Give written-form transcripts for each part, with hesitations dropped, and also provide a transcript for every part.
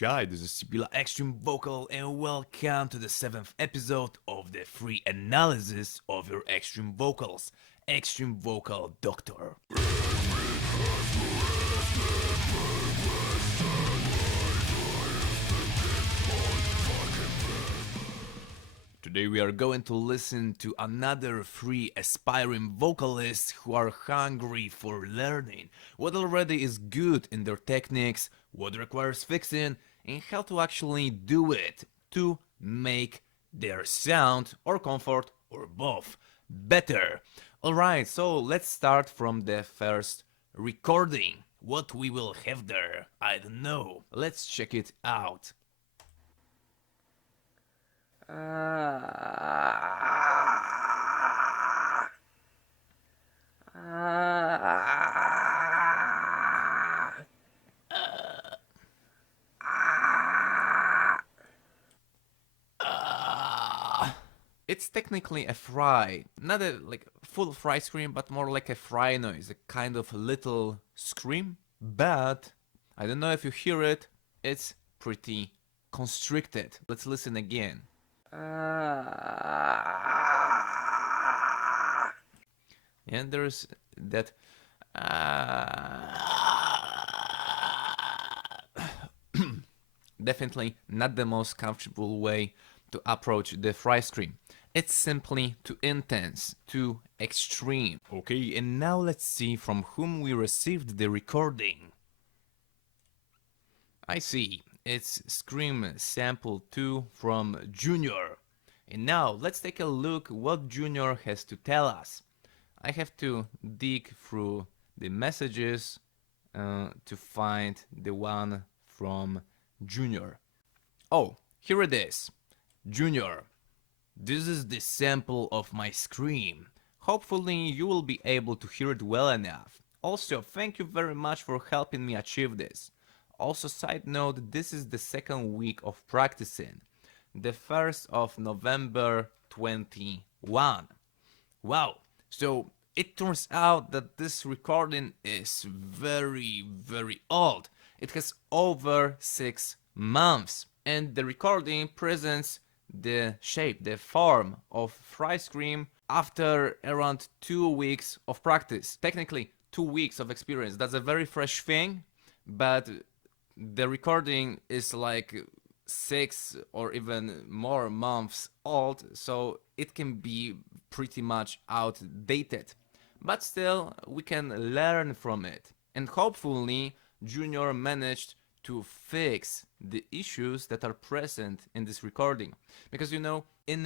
Hi, this is Sibila Extreme Vocal and welcome to the 7th episode of the free analysis of your extreme vocals. Extreme Vocal Doctor. Today we are going to listen to another three aspiring vocalists who are hungry for learning what already is good in their techniques, what requires fixing, and how to actually do it to make their sound or comfort or both better. Alright, so let's start from the first recording. What we will have there, I don't know. Let's check it out. It's technically a fry, not a like full fry scream, but more like a fry noise, a kind of little scream. But I don't know if you hear it, it's pretty constricted. Let's listen again. And there's that. Definitely not the most comfortable way to approach the fry scream. It's simply too intense, too extreme. Okay, and now let's see from whom we received the recording. I see, it's Scream Sample 2 from Junior. And now let's take a look what Junior has to tell us. I have to dig through the messages to find the one from Junior. Oh, here it is. Junior, this is the sample of my scream. Hopefully you will be able to hear it well enough. Also, thank you very much for helping me achieve this. Also, side note, this is the second week of practicing. The 1st of November 21. Wow, so it turns out that this recording is very old. It has over 6 months, and the recording presents the shape, the form of fry scream after around 2 weeks of practice. Technically, 2 weeks of experience. That's a very fresh thing, but the recording is like 6 or even more months old, so it can be pretty much outdated. But still, we can learn from it. And hopefully, Junior managed to fix the issues that are present in this recording. Because in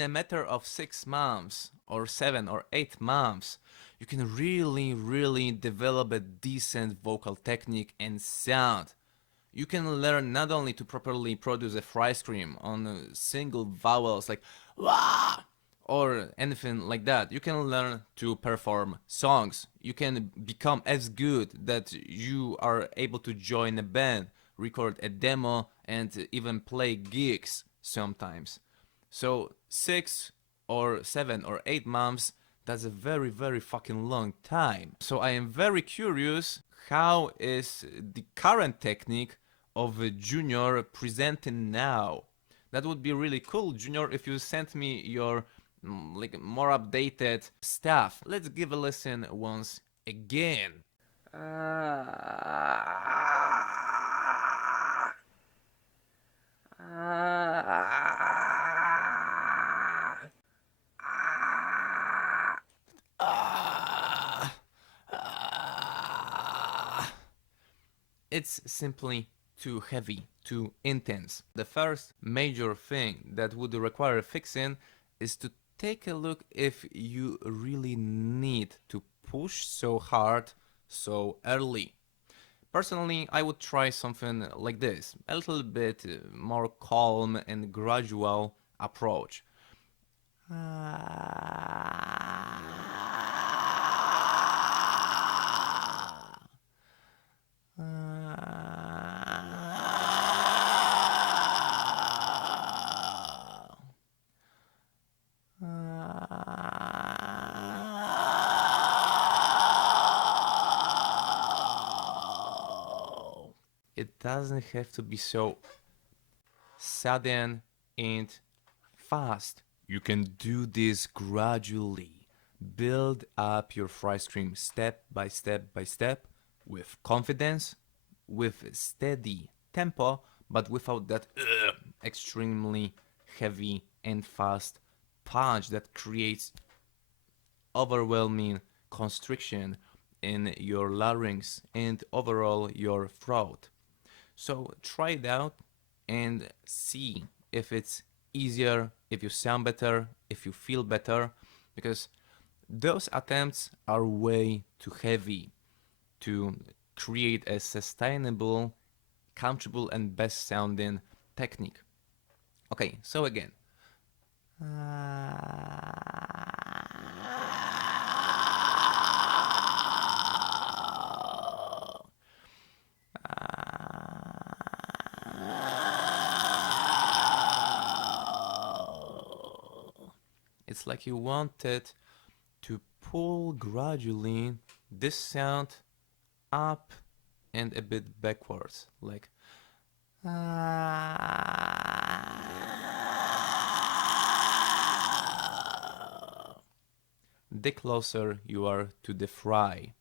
a matter of 6 months, or 7 or 8 months, you can really develop a decent vocal technique and sound. You can learn not only to properly produce a fry scream on single vowels like wah or anything like that. You can learn to perform songs. You can become as good that you are able to join a band, record a demo, and even play gigs sometimes. So 6 or 7 or 8 months, that's a very fucking long time. So I am very curious, how is the current technique of a Junior presenting now? That would be really cool, Junior, if you sent me your like more updated stuff. Let's give a listen once again. It's simply too heavy, too intense. The first major thing that would require fixing is to take a look if you really need to push so hard so early. Personally, I would try something like this, a little bit more calm and gradual approach. It doesn't have to be so sudden, and fast. You can do this gradually. Build up your fry stream step by step by step with confidence, with steady tempo, but without that extremely heavy and fast punch that creates overwhelming constriction in your larynx and overall your throat. So try it out and see if it's easier, if you sound better, if you feel better, because those attempts are way too heavy to create a sustainable, comfortable, and best sounding technique. Okay, so again. It's like you wanted to pull gradually this sound up and a bit backwards, like the closer you are to the fry.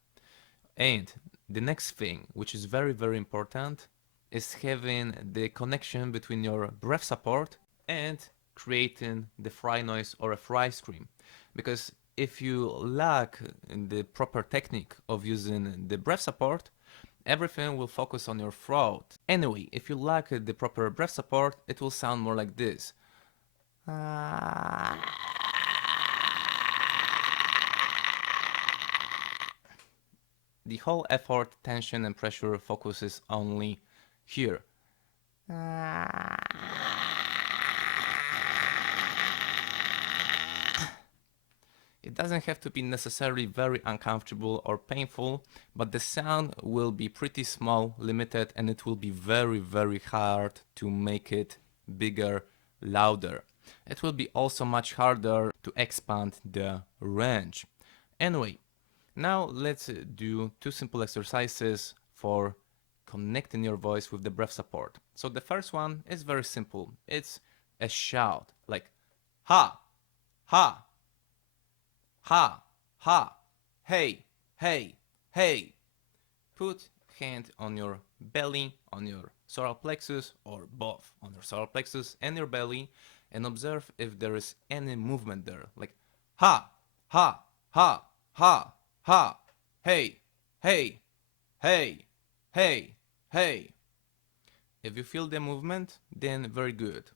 And the next thing, which is very, very important, is having the connection between your breath support and creating the fry noise or a fry scream. Because if you lack the proper technique of using the breath support, everything will focus on your throat. Anyway, if you lack the proper breath support, it will sound more like this. The whole effort, tension, and pressure focuses only here. It doesn't have to be necessarily very uncomfortable or painful, but the sound will be pretty small, limited, and it will be very, very hard to make it bigger, louder. It will be also much harder to expand the range. Anyway, now let's do two simple exercises for connecting your voice with the breath support. So the first one is very simple. It's a shout, like ha, ha, ha, ha, hey, hey, hey. Put hand on your belly, on your solar plexus, or both on your solar plexus and your belly, and observe if there is any movement there, like ha, ha, ha, ha, ha, hey, hey, hey, hey, hey. If you feel the movement, then very good.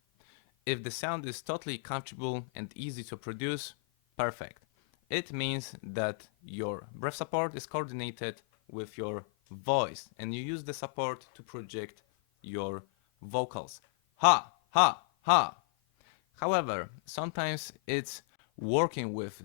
If the sound is totally comfortable and easy to produce, perfect. It means that your breath support is coordinated with your voice and you use the support to project your vocals. Ha, ha, ha. However, sometimes it's working with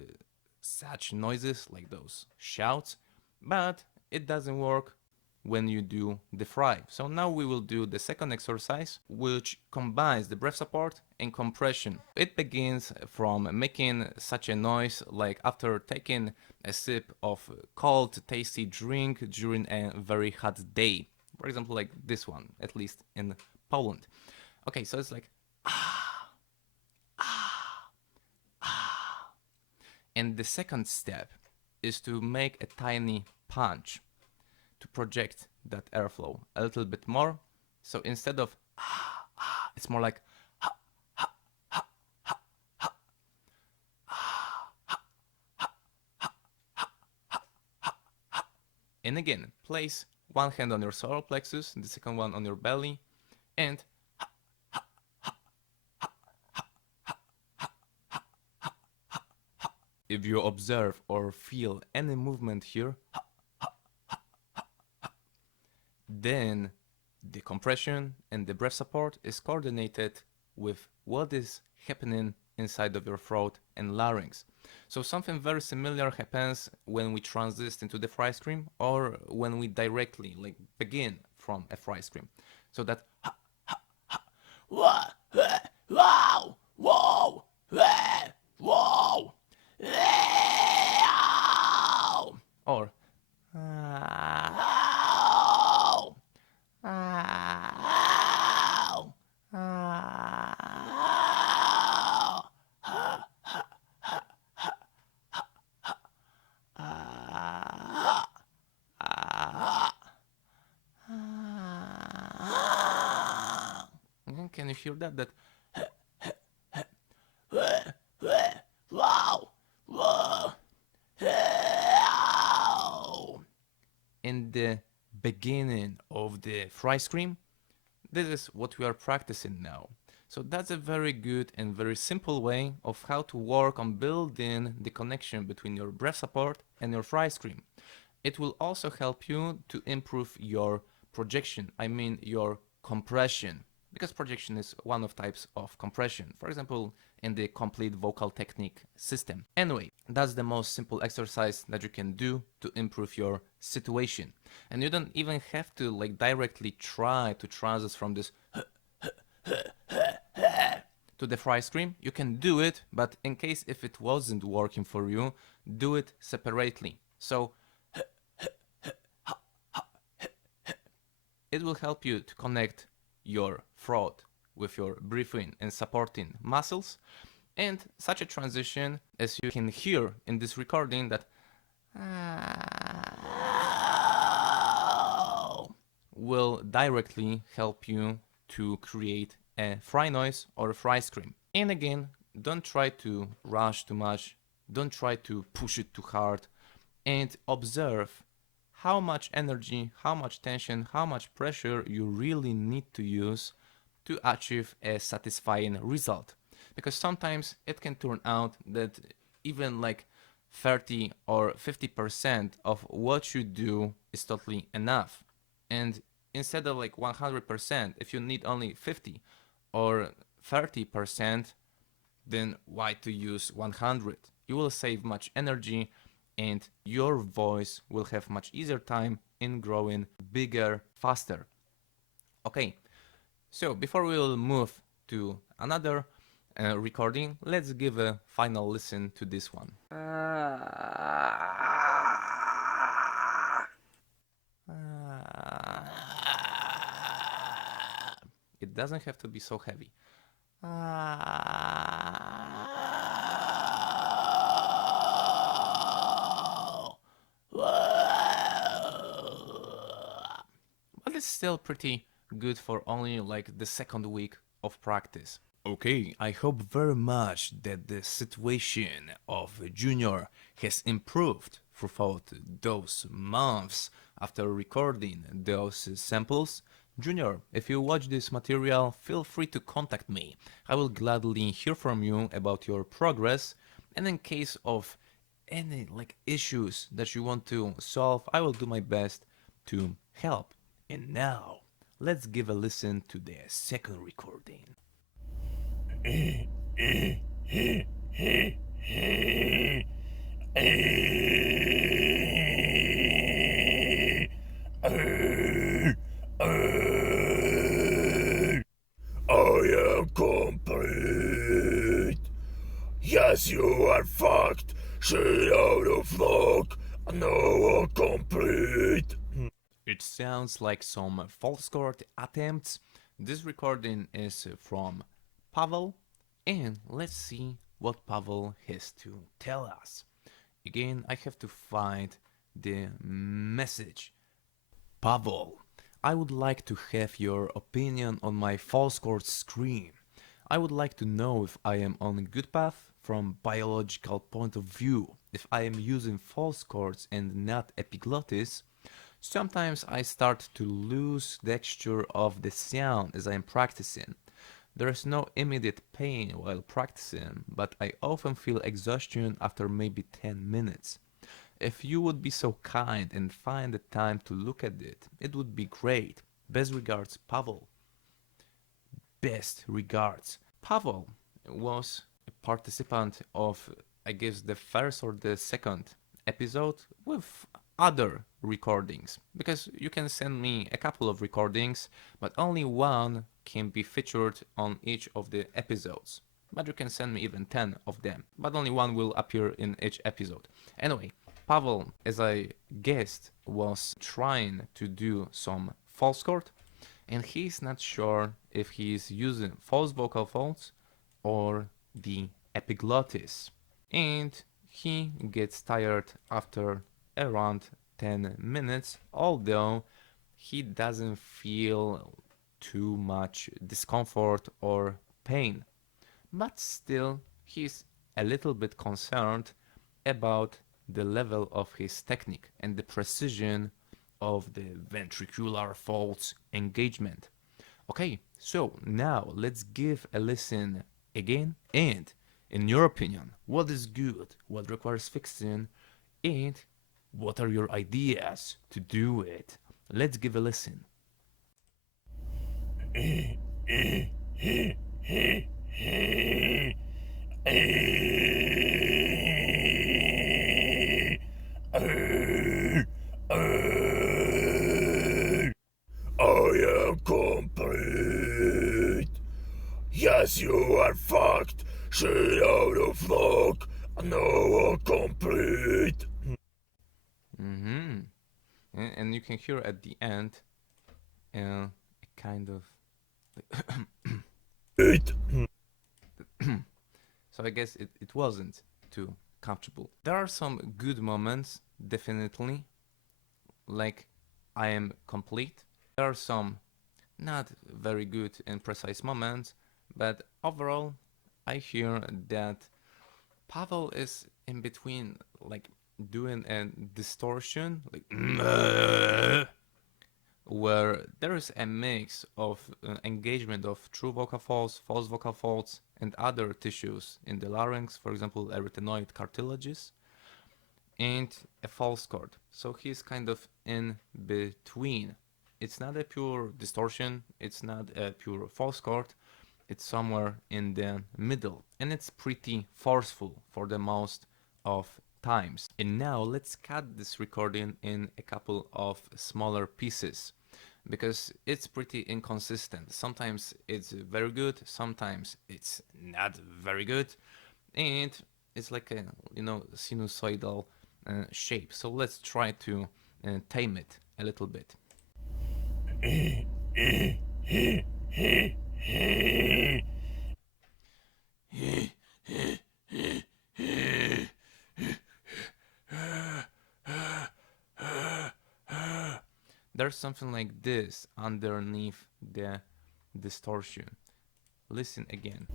such noises like those shouts, but it doesn't work when you do the fry. So now we will do the second exercise, which combines the breath support and compression. It begins from making such a noise like after taking a sip of cold, tasty drink during a very hot day. For example, like this one, at least in Poland. Okay, so it's like and the second step is to make a tiny punch to project that airflow a little bit more. So instead of it's more like and again, place one hand on your solar plexus, the second one on your belly, and if you observe or feel any movement here, then the compression and the breath support is coordinated with what is happening inside of your throat and larynx. So something very similar happens when we transit into the fry scream or when we directly like begin from a fry scream. So that wow, wow, wow, wow, or Can you hear that? That wow, wow, in the beginning of the fry scream. This is what we are practicing now. So that's a very good and very simple way of how to work on building the connection between your breath support and your fry scream. It will also help you to improve your projection, I mean your compression, because projection is one of types of compression, for example in the complete vocal technique system. Anyway, that's the most simple exercise that you can do to improve your situation, and you don't even have to like directly try to transit from this to the fry scream. You can do it, but in case if it wasn't working for you, do it separately. So it will help you to connect your throat with your breathing and supporting muscles, and such a transition, as you can hear in this recording, that will directly help you to create a fry noise or a fry scream. And again, don't try to rush too much, don't try to push it too hard, and observe how much energy, how much tension, how much pressure you really need to use to achieve a satisfying result. Because sometimes it can turn out that even like 30 or 50% of what you do is totally enough. And instead of like 100%, if you need only 50 or 30%, then why to use 100? You will save much energy and your voice will have much easier time in growing bigger, faster. Okay, so before we will move to another recording, let's give a final listen to this one. It doesn't have to be so heavy. But it's still pretty good for only like the second week of practice. Okay, I hope very much that the situation of Junior has improved throughout those months after recording those samples. Junior, if you watch this material, feel free to contact me. I will gladly hear from you about your progress, and in case of any like issues that you want to solve, I will do my best to help. And now, let's give a listen to the second recording. I am complete. Yes, you are fucked. Shit out of luck. Now I'm complete. It sounds like some false chord attempts. This recording is from Pavel, and let's see what Pavel has to tell us. Again, I have to find the message. Pavel, I would like to have your opinion on my false chord scream. I would like to know if I am on a good path from biological point of view, if I am using false chords and not epiglottis. Sometimes I start to lose the texture of the sound as I am practicing. There is no immediate pain while practicing, but I often feel exhaustion after maybe 10 minutes. If you would be so kind and find the time to look at it, it would be great. Best regards, Pavel. Best regards. Pavel was a participant of, I guess, the first or the second episode with other recordings, because you can send me a couple of recordings, but only one can be featured on each of the episodes. But you can send me even 10 of them, but only one will appear in each episode. Anyway, Pavel, as I guessed, was trying to do some false chord, and he's not sure if he's using false vocal folds or the epiglottis. And he gets tired after around 10 minutes, although he doesn't feel too much discomfort or pain. But still, he's a little bit concerned about the level of his technique and the precision of the ventricular folds engagement. Okay, so now let's give a listen again. And in your opinion, what is good, what requires fixing, and what are your ideas to do it? Let's give a listen. I am complete. Yes, you are fucked. Shit out of luck. Now I'm complete. Mm-hmm. And you can hear at the end a kind of It. so I guess it wasn't too comfortable. There are some good moments, definitely, like I am complete. There are some not very good and precise moments, but overall, I hear that Pavel is in between, like doing a distortion, like where there is a mix of engagement of true vocal folds, false vocal folds, and other tissues in the larynx, for example, arytenoid cartilages, and a false chord. So he's kind of in between. It's not a pure distortion, it's not a pure false chord, it's somewhere in the middle, and it's pretty forceful for the most of times. And now let's cut this recording in a couple of smaller pieces because it's pretty inconsistent. Sometimes it's very good, sometimes it's not very good, and it's like a sinusoidal shape. So let's try to tame it a little bit. There's something like this underneath the distortion. Listen again.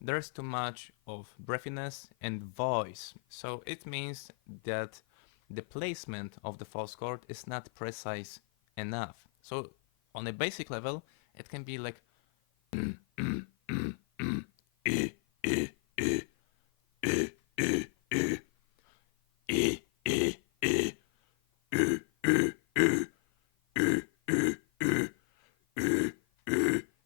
There's too much of breathiness and voice, so it means that the placement of the false chord is not precise enough. So on a basic level, it can be like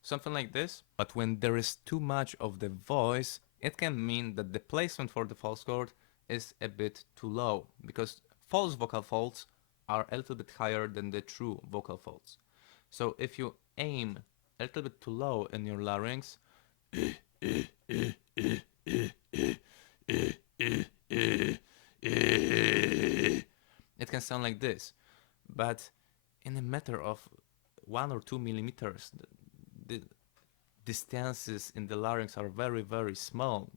something like this. But when there is too much of the voice, it can mean that the placement for the false chord is a bit too low, because false vocal folds are a little bit higher than the true vocal folds. So if you aim a little bit too low in your larynx, it can sound like this. But in a matter of 1 or 2 millimeters, the distances in the larynx are very, very small.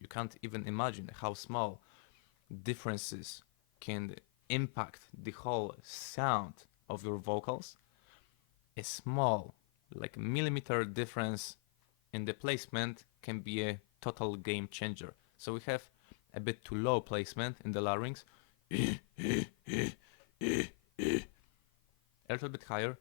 You can't even imagine how small differences can impact the whole sound of your vocals. A small, like millimeter difference in the placement can be a total game changer. So we have a bit too low placement in the larynx, a little bit higher,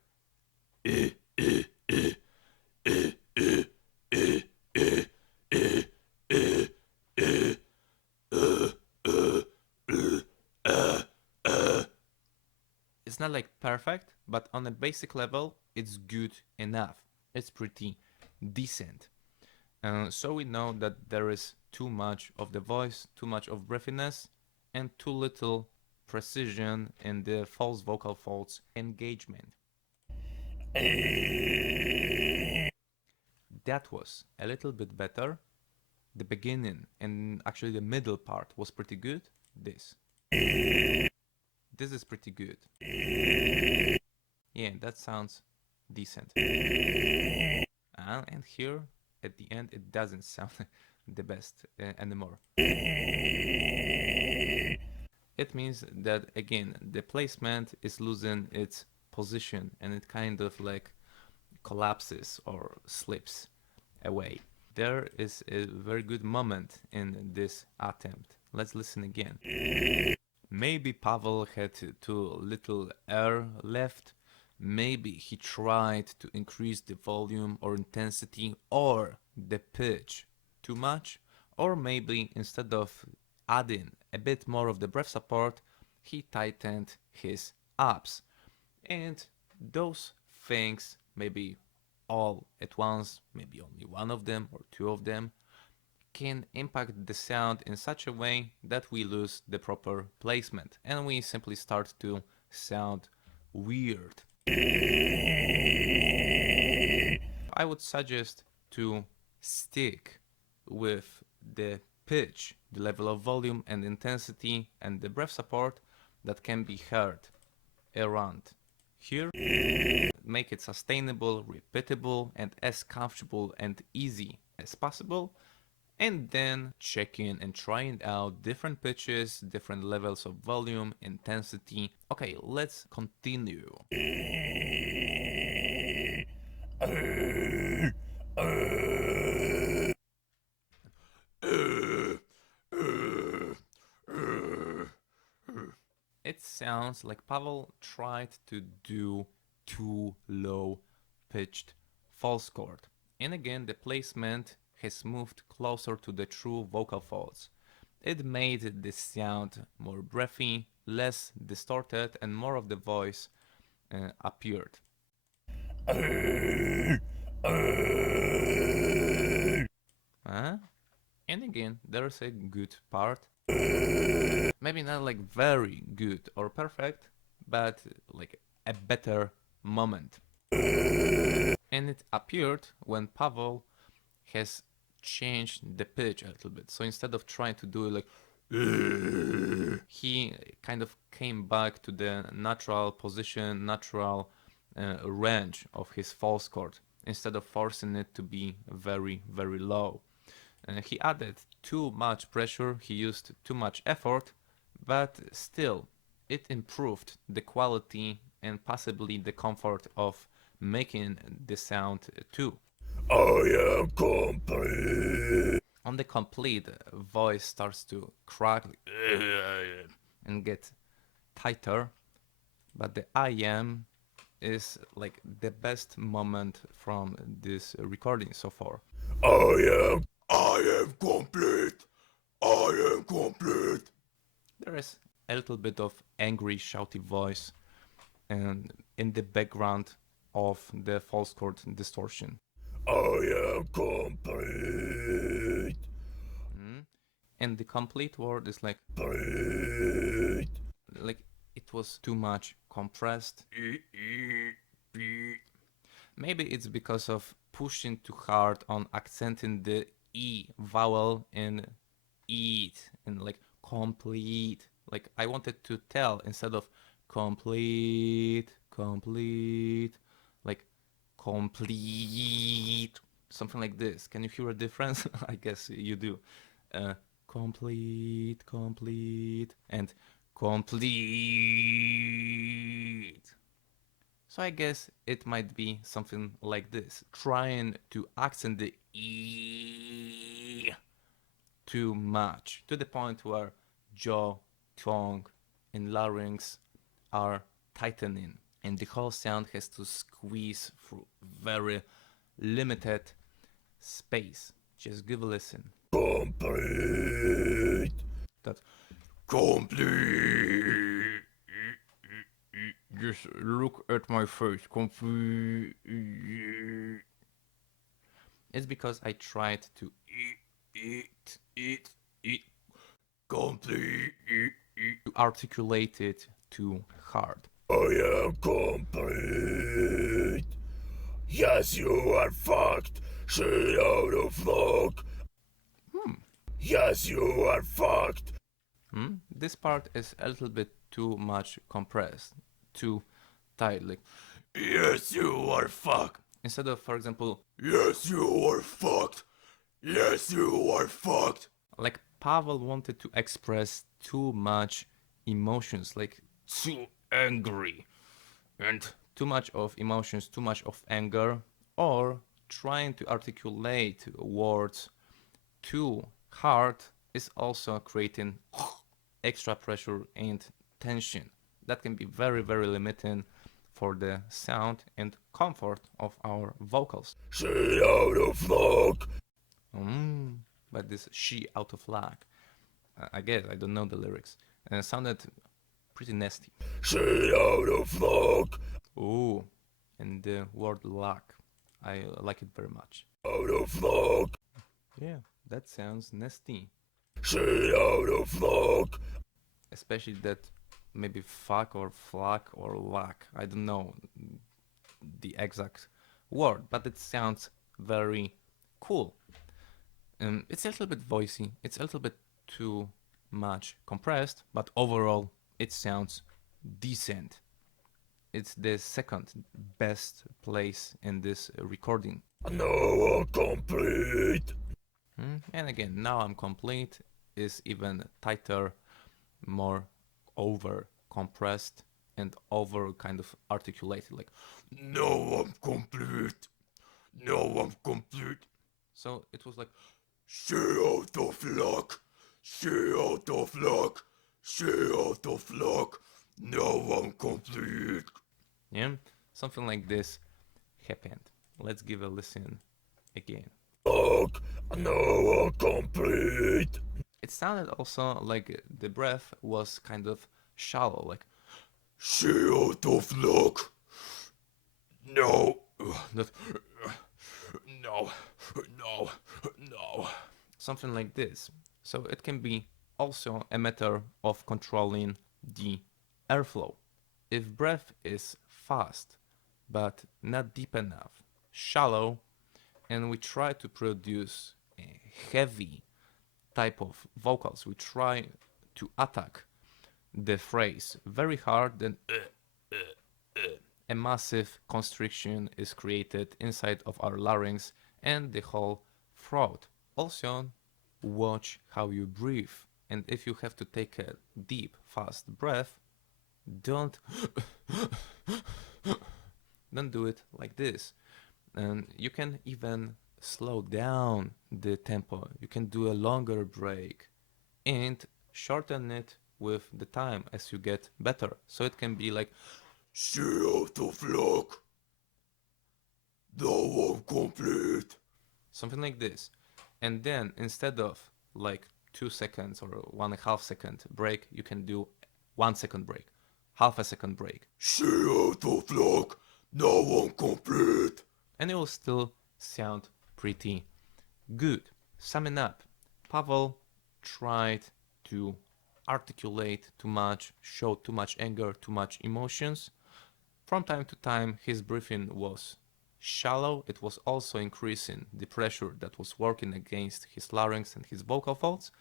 it's not like perfect, but on a basic level, it's good enough. It's pretty decent. So we know that there is too much of the voice, too much of breathiness, and too little precision in the false vocal folds engagement. That was a little bit better. The beginning and actually the middle part was pretty good. This is pretty good. Yeah, that sounds decent. And here at the end it doesn't sound the best anymore. It means that again the placement is losing its position and it kind of like collapses or slips away. There is a very good moment in this attempt. Let's listen again. Maybe Pavel had too little air left. Maybe he tried to increase the volume or intensity or the pitch too much. Or maybe instead of adding a bit more of the breath support, he tightened his abs. And those things, maybe all at once, maybe only one of them or two of them, can impact the sound in such a way that we lose the proper placement and we simply start to sound weird. I would suggest to stick with the pitch, the level of volume and intensity and the breath support that can be heard around here. Make it sustainable, repeatable and as comfortable and easy as possible. And then checking and trying out different pitches, different levels of volume, intensity. Okay, let's continue. It sounds like Pavel tried to do too low pitched false chord. And again, the placement has moved closer to the true vocal folds. It made the sound more breathy, less distorted, and more of the voice appeared. And again, there's a good part. Maybe not like very good or perfect, but like a better moment. And it appeared when Pavel has changed the pitch a little bit. So instead of trying to do it like he kind of came back to the natural position, natural range of his false chord instead of forcing it to be very, very low. He added too much pressure, he used too much effort, but still it improved the quality and possibly the comfort of making the sound too. I am complete. On the complete, voice starts to crack and get tighter, but the I am is like the best moment from this recording so far. I am complete. I am complete. There is a little bit of angry, shouty voice and in the background of the false chord distortion. I am complete. And the complete word is like Complete. like it was too much compressed. Maybe it's because of pushing too hard on accenting the E vowel in eat and like complete. Like I wanted to tell instead of complete, like complete, something like this. Can you hear a difference? I guess you do. Complete, and complete. So I guess it might be something like this. Trying to accent the E too much to the point where jaw, tongue, and larynx are tightening and the whole sound has to squeeze through very limited space. Just give a listen. Complete. That's Complete. just look at my face. Complete. It's because I tried to eat. Complete. To articulate it too hard. I am complete. Yes, you are fucked. Shit out of luck. Yes, you are fucked. This part is a little bit too much compressed, too tight. Like, yes, you are fucked. Instead of, for example, Yes, you are fucked. Yes, you are fucked. like Pavel wanted to express too much emotions, like too angry, and too much of emotions, too much of anger, or trying to articulate words too hard is also creating extra pressure and tension. That can be very, very limiting for the sound and comfort of our vocals. Shit out of luck. Mm, but this she out of luck. I guess I don't know the lyrics. And it sounded pretty nasty. Shit out of luck. Ooh, and the word luck. I like it very much. Out of luck. Yeah, that sounds nasty. Shit out of luck. Especially that maybe fuck or fluck or luck. I don't know the exact word, but it sounds very cool. It's a little bit voicey. It's a little bit too much compressed, but overall it sounds decent. It's the second best place in this recording. Now I'm complete. And again, now I'm complete is even tighter, more over compressed and over kind of articulated, like Now I'm complete. Now I'm complete. so it was like Shit out of luck. Shit out of luck. Shit out of luck. Now I'm complete. yeah, something like this happened. Let's give a listen again. Luck. Now I'm complete. It sounded also like the breath was kind of shallow, like Shit out of luck. No. that, No. No. No. something like this. So it can be also a matter of controlling the airflow. If breath is fast but not deep enough, shallow, and we try to produce a heavy type of vocals, we try to attack the phrase very hard, then a massive constriction is created inside of our larynx and the whole throat. Also, watch how you breathe, and if you have to take a deep, fast breath, don't don't do it like this. And you can even slow down the tempo. You can do a longer break and shorten it with the time as you get better. So it can be like Shit out of luck. Now I'm complete. something like this. And then instead of like 2 seconds or 1.5 second break, you can do 1 second break, half a second break, Shit out of luck. Now I'm complete. and it will still sound pretty good. Summing up, Pavel tried to articulate too much, show too much anger, too much emotions. From time to time, his breathing was shallow. It was also increasing the pressure that was working against his larynx and his vocal folds.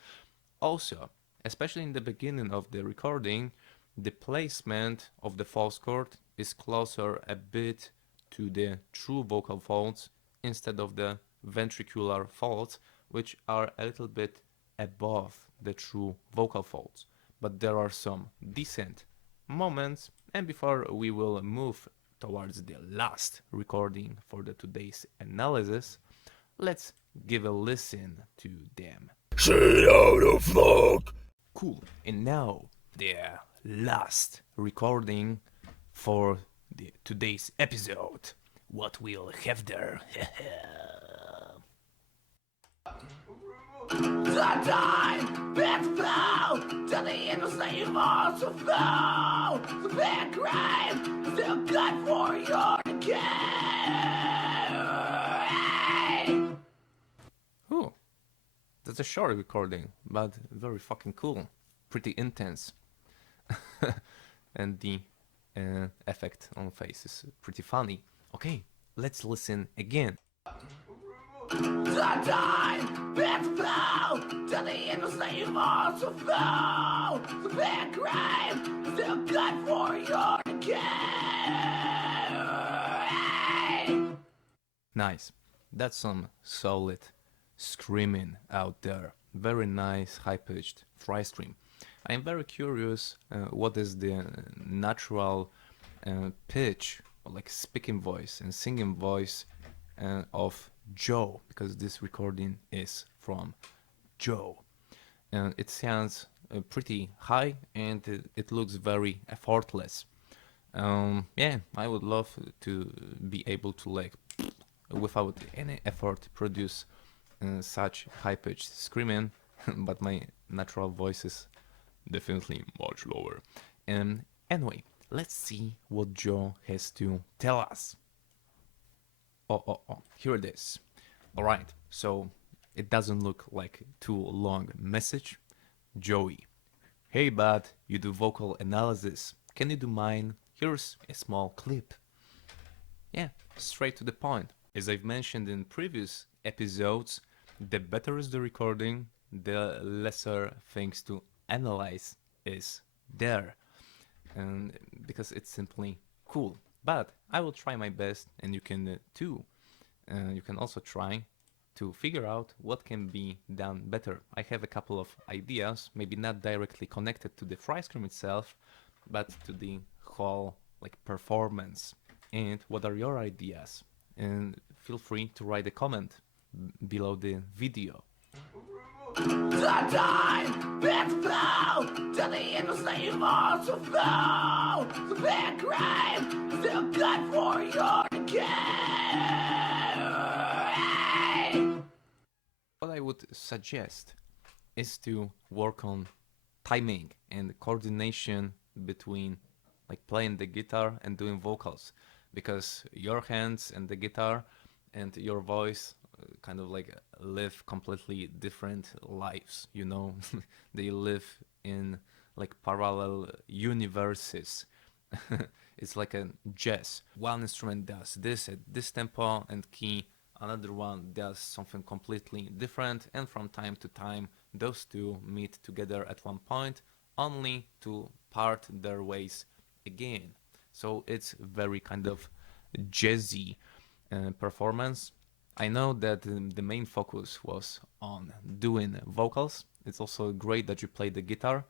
Also, especially in the beginning of the recording, the placement of the false chord is closer a bit to the true vocal folds instead of the ventricular folds, which are a little bit above the true vocal folds. But there are some decent moments, and before we will move towards the last recording for the today's analysis, let's give a listen to them. Shit out of luck. Cool. And now the last recording for today's episode. What we'll have there. The time back flow to the interstate also flow. The bad crime still good for your decay. Ooh, that's a short recording, but very fucking cool. Pretty intense. And the effect on face is pretty funny. Okay, let's listen again. The time back flow to the interstate also flow. The bad crime still good for your decay. Nice. That's some solid screaming out there. Very nice, high-pitched fry scream. I am very curious what is the natural pitch, or like speaking voice and singing voice of Joe, because this recording is from Joe. And it sounds pretty high and it looks very effortless. Yeah, I would love to be able to like without any effort produce such high-pitched screaming, but my natural voice is definitely much lower. Anyway, let's see what Joe has to tell us. Oh, here it is. Alright, so it doesn't look like too long message. Joey: hey bud, you do vocal analysis. Can you do mine? Here's a small clip. Yeah, straight to the point. As I've mentioned in previous episodes, the better is the recording, the lesser things to analyze is there. And because it's simply cool. But I will try my best, and you can too. You can also try to figure out what can be done better. I have a couple of ideas, maybe not directly connected to the fry screen itself, but to the whole like performance. And what are your ideas? And feel free to write a comment below the video. The time is flow to the innocent you want to flow. The bad crime is still good for your decay. What I would suggest is to work on timing and coordination between like playing the guitar and doing vocals, because your hands and the guitar and your voice kind of like live completely different lives, you know. They live in like parallel universes. It's like a jazz. One instrument does this at this tempo and key, another one does something completely different, and from time to time those two meet together at one point only to part their ways again. So it's very kind of jazzy performance. I know that the main focus was on doing vocals. It's also great that you play the guitar.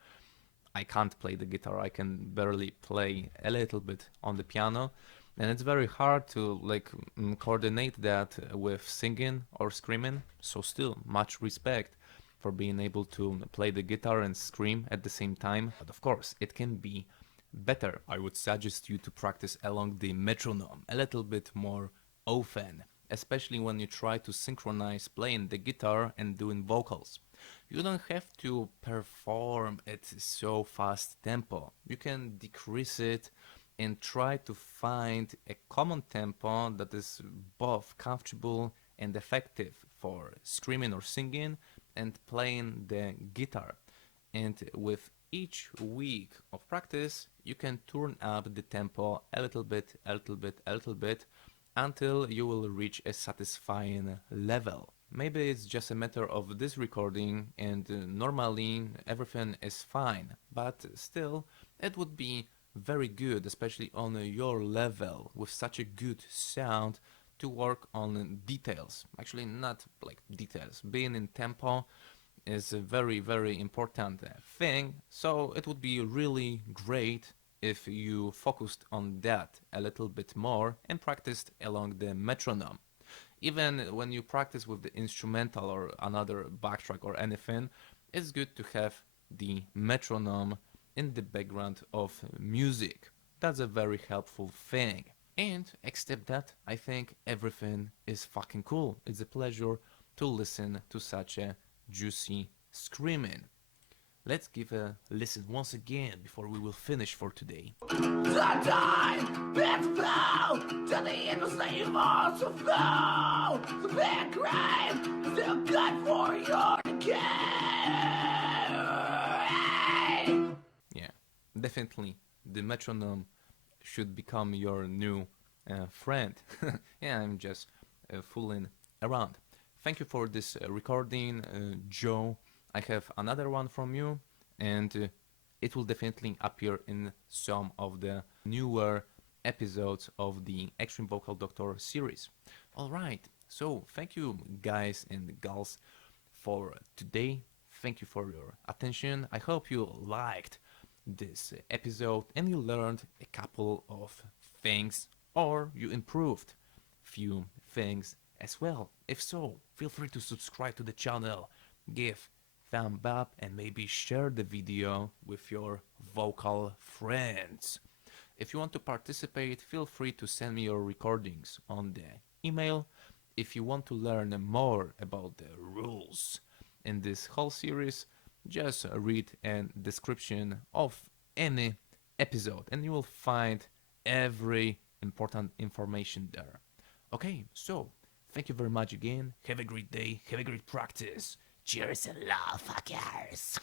I can't play the guitar. I can barely play a little bit on the piano, and it's very hard to like coordinate that with singing or screaming. So still much respect for being able to play the guitar and scream at the same time. But of course, it can be better. I would suggest you to practice along the metronome a little bit more often, especially when you try to synchronize playing the guitar and doing vocals. You don't have to perform at so fast tempo. You can decrease it and try to find a common tempo that is both comfortable and effective for screaming or singing and playing the guitar. And with each week of practice, you can turn up the tempo a little bit, a little bit, a little bit, until you will reach a satisfying level. Maybe it's just a matter of this recording and normally everything is fine, but still it would be very good, especially on your level with such a good sound, to work on details. Actually, not like details. Being in tempo is a very, very important thing, so it would be really great if you focused on that a little bit more and practiced along the metronome. Even when you practice with the instrumental or another backtrack or anything, it's good to have the metronome in the background of music. That's a very helpful thing. And except that, I think everything is fucking cool. It's a pleasure to listen to such a juicy screaming. Let's give a listen once again before we will finish for today. The time is flow to the innocent you want to flow. The bad crime is still good for your decay. Yeah, definitely the metronome should become your new friend. Yeah, I'm just fooling around. Thank you for this recording, Joe. I have another one from you, and it will definitely appear in some of the newer episodes of the Extreme Vocal Doctor series. Alright, so thank you guys and gals for today. Thank you for your attention. I hope you liked this episode and you learned a couple of things or you improved few things as well. If so, feel free to subscribe to the channel, give thumb up and maybe share the video with your vocal friends. If you want to participate, feel free to send me your recordings on the email. If you want to learn more about the rules in this whole series, just read a description of any episode and you will find every important information there. Okay, so thank you very much again. Have a great day. Have a great practice. Cheers and love, fuckers.